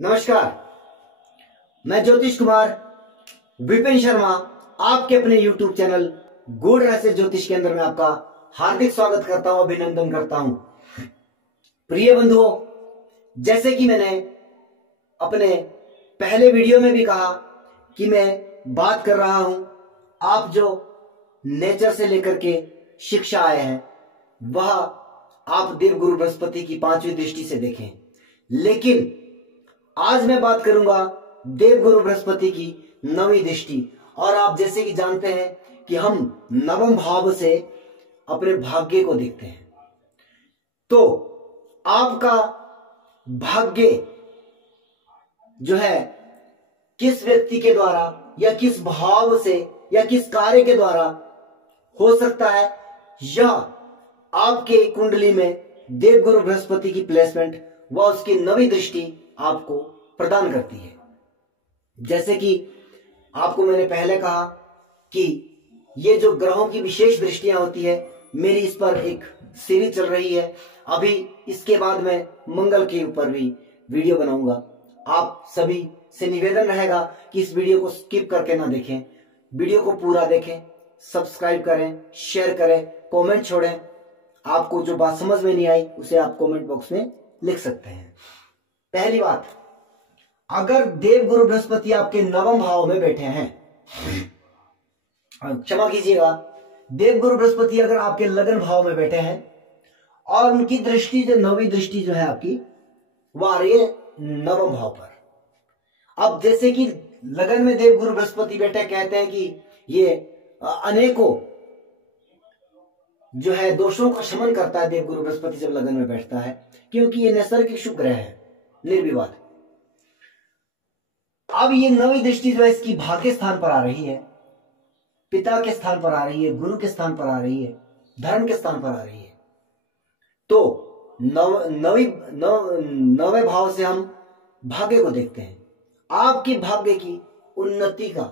नमस्कार, मैं ज्योतिष कुमार विपिन शर्मा आपके अपने YouTube चैनल गुड रहस्य ज्योतिष के अंदर में आपका हार्दिक स्वागत करता हूं, अभिनंदन करता हूं। प्रिय बंधुओं, जैसे कि मैंने अपने पहले वीडियो में भी कहा कि मैं बात कर रहा हूं, आप जो नेचर से लेकर के शिक्षा आए हैं वह आप देवगुरु बृहस्पति की 5वीं दृष्टि से देखें। लेकिन आज मैं बात करूंगा देवगुरु बृहस्पति की 9वीं दृष्टि। और आप जैसे कि जानते हैं कि हम नवम भाव से अपने भाग्य को देखते हैं, तो आपका भाग्य जो है किस व्यक्ति के द्वारा या किस भाव से या किस कार्य के द्वारा हो सकता है, यह आपके कुंडली में देवगुरु बृहस्पति की प्लेसमेंट व उसकी 9वीं दृष्टि आपको प्रदान करती है। जैसे कि आपको मैंने पहले कहा कि ये जो ग्रहों की विशेष दृष्टियां होती है, मेरी इस पर एक सीरीज चल रही है। अभी इसके बाद मैं मंगल के ऊपर भी वीडियो बनाऊंगा। आप सभी से निवेदन रहेगा कि इस वीडियो को स्किप करके ना देखें, वीडियो को पूरा देखें, सब्सक्राइब करें, शेयर करें, कमेंट छोड़ें। आपको जो बात समझ में नहीं आई उसे आप कमेंट बॉक्स में लिख सकते हैं। पहली बात, अगर देवगुरु बृहस्पति आपके 9वें भाव में बैठे हैं, क्षमा कीजिएगा, देवगुरु बृहस्पति अगर आपके लगन भाव में बैठे हैं और उनकी दृष्टि जो 9वीं दृष्टि जो है आपकी वह आ रही है 9वें भाव पर। अब जैसे कि लगन में देवगुरु बृहस्पति बैठे, कहते हैं कि ये अनेकों जो है दोषों का शमन करता है देवगुरु बृहस्पति जब लगन में बैठता है, क्योंकि ये नैसर्गिक शुभ ग्रह है, निर्विवाद। अब ये 9वीं दृष्टि जो है इसकी भाग्य स्थान पर आ रही है, पिता के स्थान पर आ रही है, गुरु के स्थान पर आ रही है, धर्म के स्थान पर आ रही है। तो नवे भाव से हम भाग्य को देखते हैं। आपके भाग्य की उन्नति का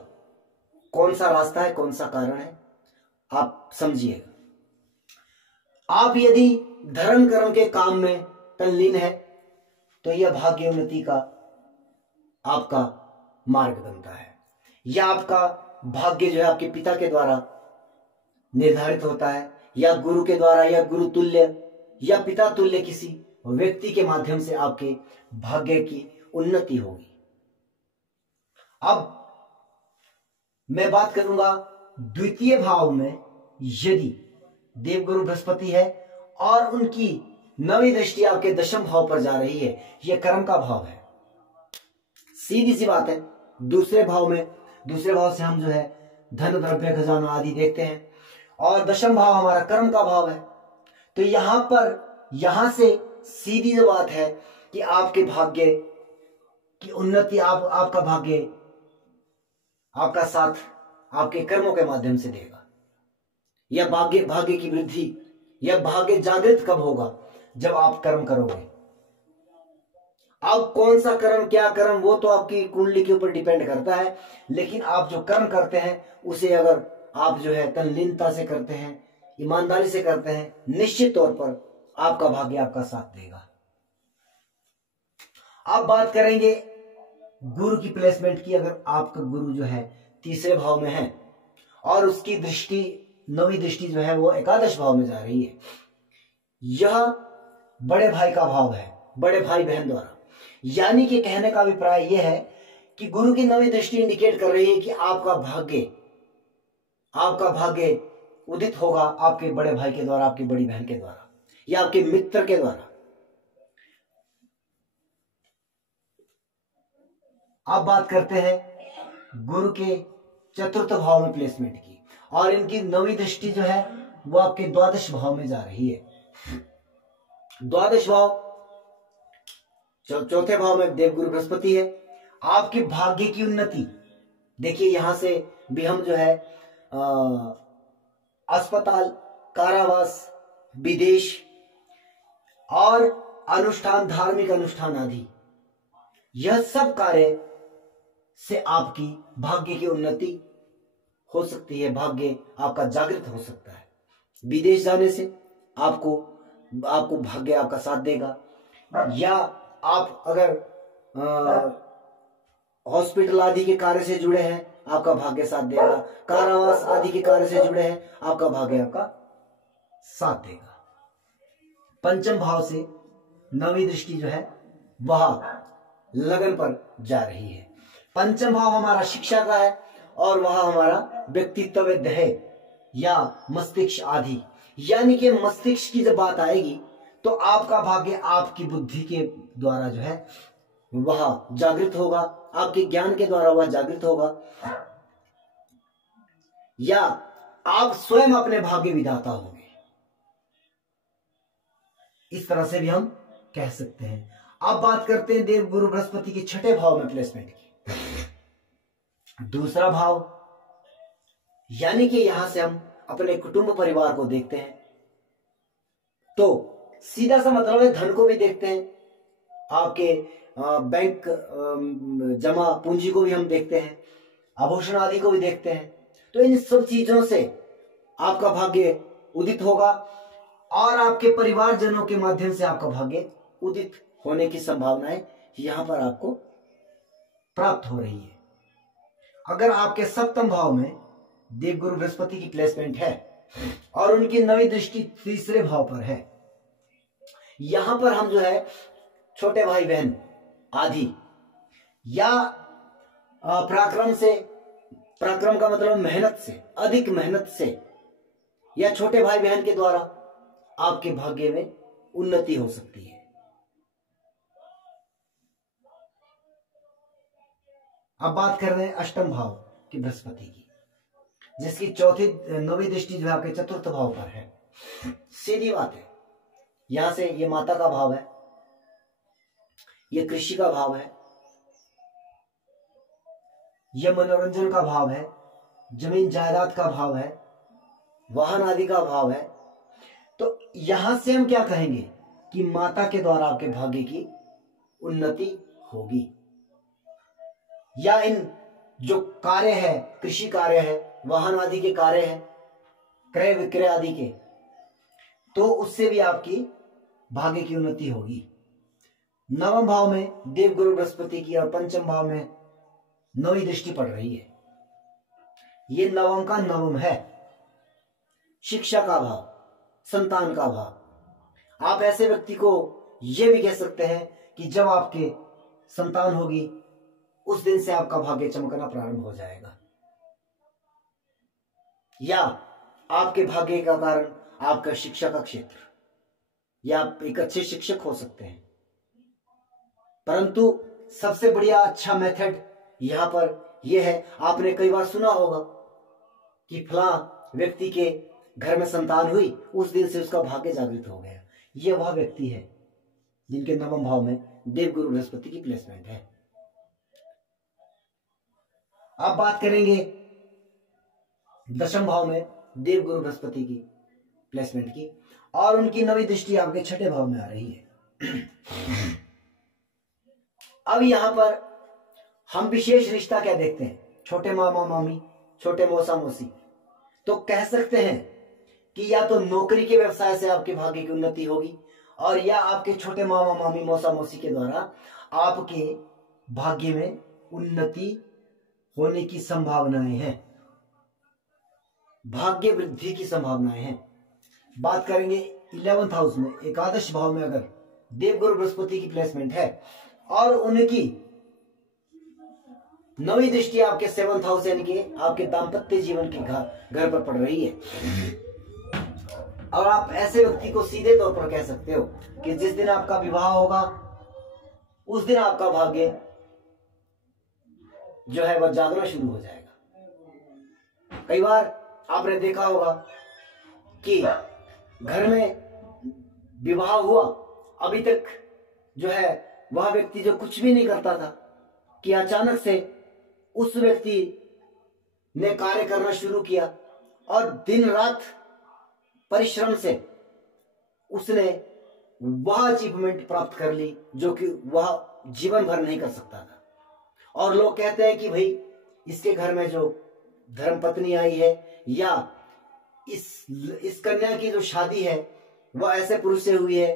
कौन सा रास्ता है, कौन सा कारण है, आप समझिएगा। आप यदि धर्म कर्म के काम में तल्लीन है तो यह भाग्य उन्नति का आपका मार्ग बनता है, या आपका भाग्य जो है आपके पिता के द्वारा निर्धारित होता है, या गुरु के द्वारा, या गुरु तुल्य या पिता तुल्य किसी व्यक्ति के माध्यम से आपके भाग्य की उन्नति होगी। अब मैं बात करूंगा द्वितीय भाव में यदि देवगुरु बृहस्पति है और उनकी 9वीं दृष्टि आपके 10वें भाव पर जा रही है, यह कर्म का भाव है। सीधी सी बात है, दूसरे भाव से हम जो है धन द्रव्य खजाना आदि देखते हैं, और 10वां भाव हमारा कर्म का भाव है। तो यहां से सीधी जो बात है कि आपके भाग्य की उन्नति आपका भाग्य आपका साथ आपके कर्मों के माध्यम से देगा। यह भाग्य की वृद्धि, यह भाग्य जागृत कब होगा, जब आप कर्म करोगे। अब कौन सा कर्म, क्या कर्म, वो तो आपकी कुंडली के ऊपर डिपेंड करता है। लेकिन आप जो कर्म करते हैं उसे अगर आप जो है तल्लीनता से करते हैं, ईमानदारी से करते हैं, निश्चित तौर पर आपका भाग्य आपका साथ देगा। अब बात करेंगे गुरु की प्लेसमेंट की। अगर आपका गुरु जो है 3रे भाव में है और उसकी दृष्टि 9वीं दृष्टि जो है वो 11 भाव में जा रही है, यह बड़े भाई का भाव है, बड़े भाई बहन द्वारा। यानी कि कहने का अभिप्राय यह है कि गुरु की 9वीं दृष्टि इंडिकेट कर रही है कि आपका भाग्य उदित होगा आपके बड़े भाई के द्वारा, आपकी बड़ी बहन के द्वारा, या आपके मित्र के द्वारा। अब बात करते हैं गुरु के 4थे भाव में प्लेसमेंट की, और इनकी 9वीं दृष्टि जो है वो आपके 12वें भाव में जा रही है। 12वां भाव, 4थे भाव में देवगुरु बृहस्पति है। आपके भाग्य की उन्नति देखिए, यहां से भी हम जो है अस्पताल, कारावास, विदेश और अनुष्ठान, धार्मिक अनुष्ठान आदि, यह सब कार्य से आपकी भाग्य की उन्नति हो सकती है, भाग्य आपका जागृत हो सकता है। विदेश जाने से आपको भाग्य आपका साथ देगा, या आप अगर हॉस्पिटल आदि के कार्य से जुड़े हैं, आपका भाग्य साथ देगा। कारावास आदि के कार्य से जुड़े हैं, आपका भाग्य आपका साथ देगा। पंचम भाव से नवी दृष्टि जो है वह लगन पर जा रही है। पंचम भाव हमारा शिक्षा का है और वह हमारा व्यक्तित्व है या मस्तिष्क आदि, यानी कि मस्तिष्क की जब बात आएगी तो आपका भाग्य आपकी बुद्धि के द्वारा जो है वह जागृत होगा, आपके ज्ञान के द्वारा वह जागृत होगा, या आप स्वयं अपने भाग्य विधाता होंगे। इस तरह से भी हम कह सकते हैं। अब बात करते हैं देव गुरु बृहस्पति के छठे भाव में प्लेसमेंट की। दूसरा भाव यानी कि यहां से हम अपने कुटुंब परिवार को देखते हैं, तो सीधा सा मतलब है धन को भी देखते हैं, आपके बैंक जमा पूंजी को भी हम देखते हैं, आभूषण आदि को भी देखते हैं। तो इन सब चीजों से आपका भाग्य उदित होगा और आपके परिवारजनों के माध्यम से आपका भाग्य उदित होने की संभावनाएं यहां पर आपको प्राप्त हो रही है। अगर आपके सप्तम भाव में देवगुरु बृहस्पति की प्लेसमेंट है और उनकी नवी दृष्टि तीसरे भाव पर है, यहां पर हम जो है छोटे भाई बहन आदि या पराक्रम से, पराक्रम का मतलब मेहनत से, अधिक मेहनत से या छोटे भाई बहन के द्वारा आपके भाग्य में उन्नति हो सकती है। अब बात कर रहे हैं अष्टम भाव की बृहस्पति की, जिसकी चौथी नवी दृष्टि जो है आपके चतुर्थ भाव पर है। सीधी बात है, यहां से ये माता का भाव है, ये कृषि का भाव है, यह मनोरंजन का भाव है, जमीन जायदाद का भाव है, वाहन आदि का भाव है। तो यहां से हम क्या कहेंगे कि माता के द्वारा आपके भाग्य की उन्नति होगी, या इन जो कार्य है, कृषि कार्य है, वाहन आदि के कार्य है, क्रय विक्रय आदि के, तो उससे भी आपकी भाग्य की उन्नति होगी। नवम भाव में देवगुरु बृहस्पति की और पंचम भाव में नवी दृष्टि पड़ रही है। ये नवम का नवम है, शिक्षा का भाव, संतान का भाव। आप ऐसे व्यक्ति को यह भी कह सकते हैं कि जब आपके संतान होगी उस दिन से आपका भाग्य चमकना प्रारंभ हो जाएगा, या आपके भाग्य का कारण आपका शिक्षा का क्षेत्र, या आप एक अच्छे शिक्षक हो सकते हैं। परंतु सबसे बढ़िया अच्छा मेथड यहां पर यह है, आपने कई बार सुना होगा कि फला व्यक्ति के घर में संतान हुई, उस दिन से उसका भाग्य जागृत हो गया। यह वह व्यक्ति है जिनके नवम भाव में देवगुरु बृहस्पति की प्लेसमेंट है। अब बात करेंगे दशम भाव में देवगुरु बृहस्पति की प्लेसमेंट की, और उनकी नवी दृष्टि आपके छठे भाव में आ रही है। अब यहां पर हम विशेष रिश्ता क्या देखते हैं, छोटे मामा मामी, छोटे मौसा मौसी। तो कह सकते हैं कि या तो नौकरी के व्यवसाय से आपके भाग्य की उन्नति होगी, और या आपके छोटे मामा मामी मौसा मौसी के द्वारा आपके भाग्य में उन्नति होने की संभावनाएं हैं, भाग्य वृद्धि की संभावनाएं हैं। बात करेंगे 11th हाउस में, एकादश भाव में अगर देवगुरु बृहस्पति की प्लेसमेंट है और उनकी नवी दृष्टि आपके 7th हाउस यानी कि आपके दाम्पत्य जीवन के घर पर पड़ रही है, और आप ऐसे व्यक्ति को सीधे तौर पर कह सकते हो कि जिस दिन आपका विवाह होगा उस दिन आपका भाग्य जो है वह जागना शुरू हो जाएगा। कई बार आपने देखा होगा कि घर में विवाह हुआ, अभी तक जो है वह व्यक्ति जो कुछ भी नहीं करता था, कि अचानक से उस व्यक्ति ने कार्य करना शुरू किया और दिन रात परिश्रम से उसने वह अचीवमेंट प्राप्त कर ली जो कि वह जीवन भर नहीं कर सकता था। और लोग कहते हैं कि भाई इसके घर में जो धर्मपत्नी आई है, या इस कन्या की जो शादी है वह ऐसे पुरुष से हुई है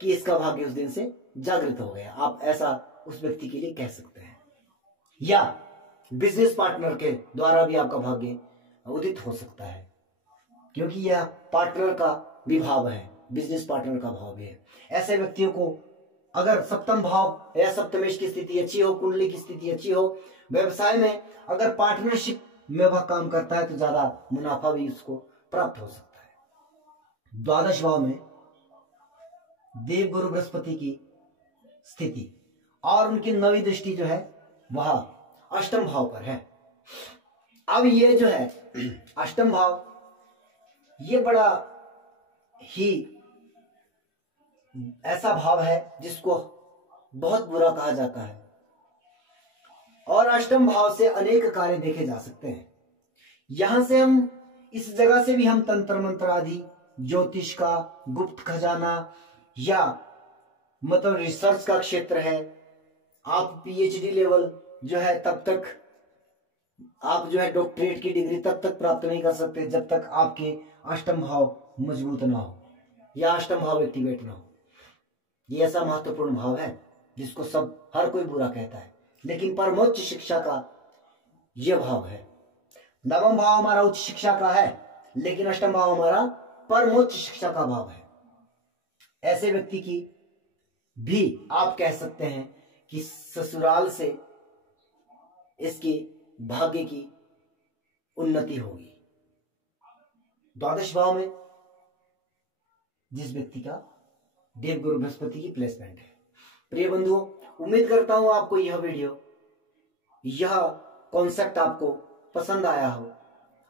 कि इसका भाग्य उस दिन से जागृत हो गया। आप ऐसा उस व्यक्ति के लिए कह सकते हैं, या बिजनेस पार्टनर के द्वारा भी आपका भाग्य उदित हो सकता है, क्योंकि यह पार्टनर का भी भाव है, बिजनेस पार्टनर का भाव भी है। ऐसे व्यक्तियों को अगर सप्तम भाव या सप्तमेश की स्थिति अच्छी हो, कुंडली की स्थिति अच्छी हो, व्यवसाय में अगर पार्टनरशिप में वह काम करता है तो ज्यादा मुनाफा भी उसको प्राप्त हो सकता है। द्वादश भाव में देव गुरु बृहस्पति की स्थिति और उनकी नवी दृष्टि जो है वह अष्टम भाव पर है। अब ये जो है अष्टम भाव, ये बड़ा ही ऐसा भाव है जिसको बहुत बुरा कहा जाता है, और अष्टम भाव से अनेक कार्य देखे जा सकते हैं। यहां से हम इस जगह से भी हम तंत्र मंत्र आदि, ज्योतिष का गुप्त खजाना, या मतलब रिसर्च का क्षेत्र है, आप पीएचडी लेवल जो है तब तक आप जो है डॉक्टरेट की डिग्री तब तक प्राप्त नहीं कर सकते जब तक आपके अष्टम भाव मजबूत ना हो या अष्टम भाव एक्टिवेट ना हो। ये ऐसा महत्वपूर्ण भाव है जिसको सब हर कोई बुरा कहता है, लेकिन परमोच्च शिक्षा का यह भाव है। नवम भाव हमारा उच्च शिक्षा का है, लेकिन अष्टम भाव हमारा परमोच्च शिक्षा का भाव है। ऐसे व्यक्ति की भी आप कह सकते हैं कि ससुराल से इसकी भाग्य की उन्नति होगी। द्वादश भाव में जिस व्यक्ति का देवगुरु बृहस्पति की प्लेसमेंट है। प्रिय बंधुओं, उम्मीद करता हूं आपको यह वीडियो, यह कॉन्सेप्ट आपको पसंद आया हो।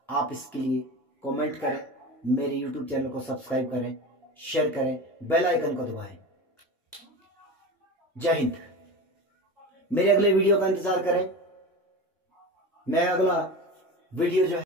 आप इसके लिए कमेंट करें, मेरे YouTube चैनल को सब्सक्राइब करें, शेयर करें, बेल आइकन को दबाएं। जय हिंद। मेरे अगले वीडियो का इंतजार करें। मैं अगला वीडियो जो है